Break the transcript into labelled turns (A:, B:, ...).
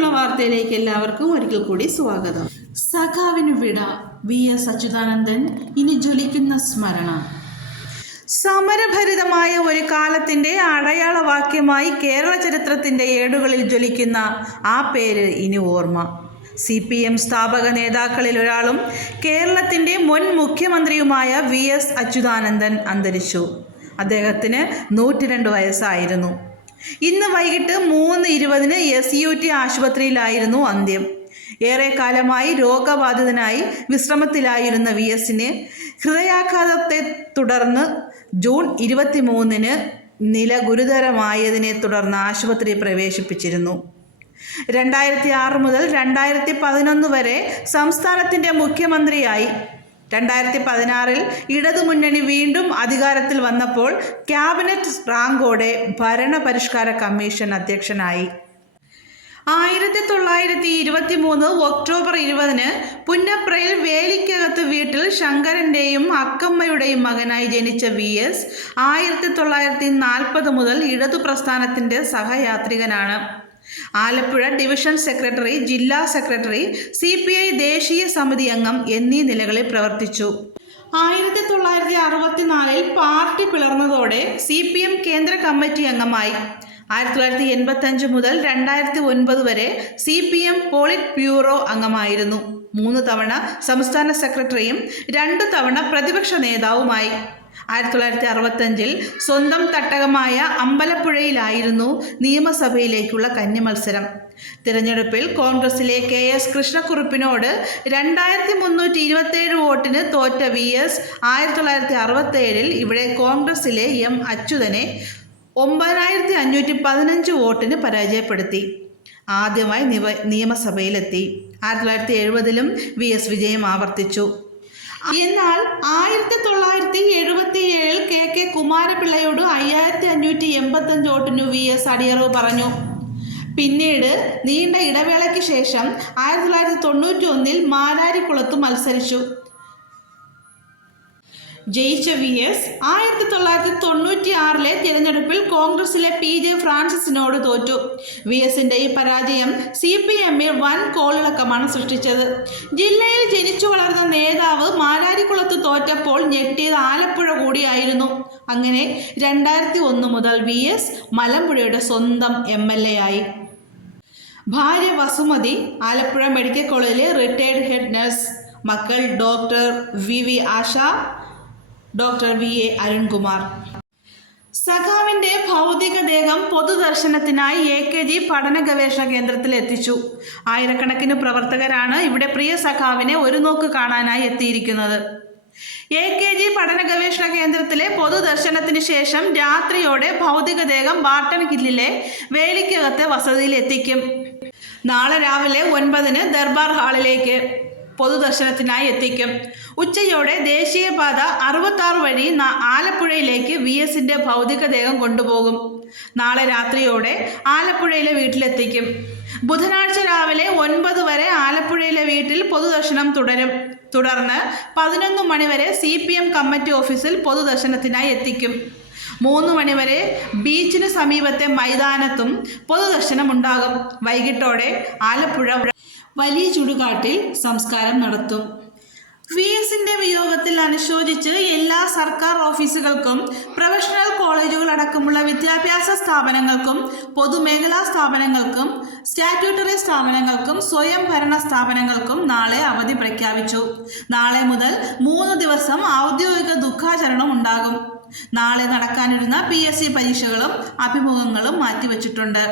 A: പെട്ടെന്നുള്ള വാർത്തയിലേക്ക് എല്ലാവർക്കും ഒരിക്കൽ കൂടി സ്വാഗതം. സഖാവിന് വിട വി എസ് അച്യുതാനന്ദൻ ഇനി ജ്വലിക്കുന്ന സ്മരണ. സമരഭരിതമായ ഒരു കാലത്തിന്റെ അടയാളവാക്യമായി കേരള ചരിത്രത്തിന്റെ ഏടുകളിൽ ജ്വലിക്കുന്ന ആ പേര് ഇനി ഓർമ്മ. സി പി എം സ്ഥാപക നേതാക്കളിൽ ഒരാളും കേരളത്തിന്റെ മുൻ മുഖ്യമന്ത്രിയുമായ വി എസ് അച്യുതാനന്ദൻ അന്തരിച്ചു. അദ്ദേഹത്തിന് നൂറ്റിരണ്ട് വയസ്സായിരുന്നു. ഇന്ന് വൈകിട്ട് മൂന്ന് ഇരുപതിന് എസ് യു ടി ആശുപത്രിയിലായിരുന്നു അന്ത്യം. ഏറെക്കാലമായി രോഗബാധിതനായി വിശ്രമത്തിലായിരുന്ന വി എസിന് ഹൃദയാഘാതത്തെ തുടർന്ന് ജൂൺ ഇരുപത്തിമൂന്നിന് നില ഗുരുതരമായതിനെ തുടർന്ന് ആശുപത്രി പ്രവേശിപ്പിച്ചിരുന്നു. രണ്ടായിരത്തി ആറ് മുതൽ രണ്ടായിരത്തി പതിനൊന്ന് വരെ സംസ്ഥാനത്തിന്റെ മുഖ്യമന്ത്രിയായി രണ്ടായിരത്തി പതിനാറിൽ ഇടതുമുന്നണി വീണ്ടും അധികാരത്തിൽ വന്നപ്പോൾ ക്യാബിനറ്റ് റാങ്കോടെ ഭരണപരിഷ്കാര കമ്മീഷൻ അധ്യക്ഷനായി. ആയിരത്തി തൊള്ളായിരത്തി ഇരുപത്തി മൂന്ന് ഒക്ടോബർ ഇരുപതിന് പുന്നപ്രയിൽ വേലിക്കകത്ത് വീട്ടിൽ ശങ്കരന്റെയും അക്കമ്മയുടെയും മകനായി ജനിച്ച വി എസ് ആയിരത്തി തൊള്ളായിരത്തി നാൽപ്പത് മുതൽ ഇടതു പ്രസ്ഥാനത്തിന്റെ സഹയാത്രികനാണ്. ആലപ്പുഴ ഡിവിഷൻ സെക്രട്ടറി ജില്ലാ സെക്രട്ടറി സി ദേശീയ സമിതി അംഗം എന്നീ നിലകളിൽ പ്രവർത്തിച്ചു. ആയിരത്തി തൊള്ളായിരത്തി അറുപത്തിനാലിൽ പാർട്ടി പിളർന്നതോടെ സി പി എം കേന്ദ്ര കമ്മിറ്റി അംഗമായി. ആയിരത്തി തൊള്ളായിരത്തി എൺപത്തി അഞ്ച് മുതൽ രണ്ടായിരത്തി ഒൻപത് വരെ C P M polit bureau അംഗമായിരുന്നു. മൂന്ന് തവണ സംസ്ഥാന സെക്രട്ടറിയും രണ്ടു തവണ പ്രതിപക്ഷ നേതാവുമായി. ആയിരത്തി തൊള്ളായിരത്തി അറുപത്തഞ്ചിൽ സ്വന്തം തട്ടകമായ അമ്പലപ്പുഴയിലായിരുന്നു നിയമസഭയിലേക്കുള്ള കന്നി മത്സരം തിരഞ്ഞെടുപ്പിൽ കോൺഗ്രസിലെ കെ എസ് കൃഷ്ണക്കുറുപ്പിനോട് രണ്ടായിരത്തി മുന്നൂറ്റി ഇരുപത്തേഴ് വോട്ടിന് തോറ്റ വി എസ് ആയിരത്തി തൊള്ളായിരത്തി അറുപത്തേഴിൽ ഇവിടെ കോൺഗ്രസിലെ എം അച്യുതനെ ഒമ്പതിനായിരത്തി അഞ്ഞൂറ്റി പതിനഞ്ച് വോട്ടിന് പരാജയപ്പെടുത്തി. ആദ്യമായി നിയമസഭയിലെത്തി. ആയിരത്തി തൊള്ളായിരത്തി എഴുപതിലും വി എസ് വിജയം ആവർത്തിച്ചു. എന്നാൽ ആയിരത്തി തൊള്ളായിരത്തി എഴുപത്തി ഏഴിൽ കെ കെ കുമാരപിള്ളയോട് അയ്യായിരത്തി അഞ്ഞൂറ്റി എൺപത്തഞ്ച് വോട്ടിനു വി എസ് അടിയറവ് പറഞ്ഞു. പിന്നീട് നീണ്ട ഇടവേളയ്ക്ക് ശേഷം ആയിരത്തി തൊള്ളായിരത്തി തൊണ്ണൂറ്റി ഒന്നിൽ മാരാരിക്കുളത്ത് മത്സരിച്ചു. ജയിച്ച വി എസ് ആയിരത്തി തൊള്ളായിരത്തി തൊണ്ണൂറ്റി ആറിലെ തിരഞ്ഞെടുപ്പിൽ കോൺഗ്രസിലെ പി ജെ ഫ്രാൻസിസിനോട് തോറ്റു. വി എസിന്റെ ഈ പരാജയം സി പി എമ്മിൽ വൻ കോളിളക്കമാണ് സൃഷ്ടിച്ചത്. ജില്ലയിൽ ജനിച്ചു വളർന്ന നേതാവ് മാരാരിക്കുളത്ത് തോറ്റപ്പോൾ ഞെട്ടിയത് ആലപ്പുഴ കൂടിയായിരുന്നു. അങ്ങനെ രണ്ടായിരത്തി ഒന്ന് മുതൽ വി എസ് മലമ്പുഴയുടെ സ്വന്തം എം എൽ എ ആയി. ഭാര്യ വസുമതി ആലപ്പുഴ മെഡിക്കൽ കോളേജിലെ റിട്ടയർഡ് ഹെഡ് നഴ്സ് മക്കൾ doctor V V Asha doctor V A Arunkumar. സഖാവിന്റെ ഭൗതികദേഹം പൊതുദർശനത്തിനായി എ കെ ജി പഠന ഗവേഷണ കേന്ദ്രത്തിൽ എത്തിച്ചു. ആയിരക്കണക്കിന് പ്രവർത്തകരാണ് ഇവിടെ പ്രിയ സഖാവിനെ ഒരു നോക്ക് കാണാനായി എത്തിയിരിക്കുന്നത്. എ കെ ജി പഠന ഗവേഷണ കേന്ദ്രത്തിലെ പൊതുദർശനത്തിന് ശേഷം രാത്രിയോടെ ഭൗതികദേഹം ബാർട്ടൺ ഹില്ലിലെ വേലിക്കകത്തെ വസതിയിൽ എത്തിക്കും. നാളെ രാവിലെ ഒൻപതിന് ദർബാർ ഹാളിലേക്ക്. പൊതുദർശനത്തിനായി എത്തിക്കും. ഉച്ചയോടെ ദേശീയപാത അറുപത്താറ് വഴി ആലപ്പുഴയിലേക്ക് വി എസിന്റെ ഭൗതികദേഹം കൊണ്ടുപോകും. നാളെ രാത്രിയോടെ ആലപ്പുഴയിലെ വീട്ടിലെത്തിക്കും. ബുധനാഴ്ച രാവിലെ ഒൻപത് വരെ ആലപ്പുഴയിലെ വീട്ടിൽ പൊതുദർശനം തുടരും. തുടർന്ന് പതിനൊന്ന് മണിവരെ സി പി എം കമ്മിറ്റി ഓഫീസിൽ പൊതുദർശനത്തിനായി എത്തിക്കും. മൂന്ന് മണിവരെ ബീച്ചിന് സമീപത്തെ മൈതാനത്തും പൊതുദർശനം ഉണ്ടാകും വൈകിട്ടോടെ ആലപ്പുഴ വലിയ ചുടുകാട്ടിൽ സംസ്കാരം നടത്തും. വി എസിന്റെ വിയോഗത്തിൽ അനുശോചിച്ച് എല്ലാ സർക്കാർ ഓഫീസുകൾക്കും പ്രൊഫഷണൽ കോളേജുകൾ അടക്കമുള്ള വിദ്യാഭ്യാസ സ്ഥാപനങ്ങൾക്കും പൊതുമേഖലാ സ്ഥാപനങ്ങൾക്കും സ്റ്റാറ്റ്യൂട്ടറി സ്ഥാപനങ്ങൾക്കും സ്വയം ഭരണ സ്ഥാപനങ്ങൾക്കും നാളെ അവധി പ്രഖ്യാപിച്ചു. നാളെ മുതൽ മൂന്ന് ദിവസം ഔദ്യോഗിക ദുഃഖാചരണം ഉണ്ടാകും. നാളെ നടക്കാനിരുന്ന പി എസ് സി പരീക്ഷകളും അഭിമുഖങ്ങളും മാറ്റിവെച്ചിട്ടുണ്ട്.